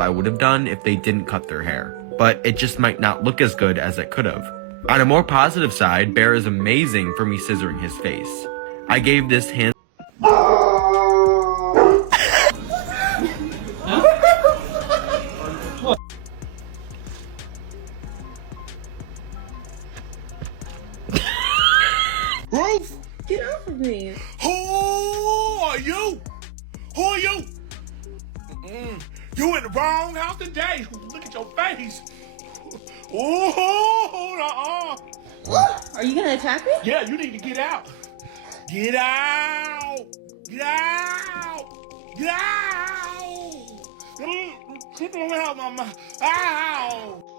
I would have done if they didn't cut their hair, but it just might not look as good as it could have. On a more positive side, Bear is amazing for me scissoring his face. I gave this hand Ruth! Get off of me. Who are you? Who are you? You in the wrong house today. Look at your face. Oh, Are you gonna attack me? yeah, you need to get out. Get out. Get out. Get out. Get out, mama. Ow.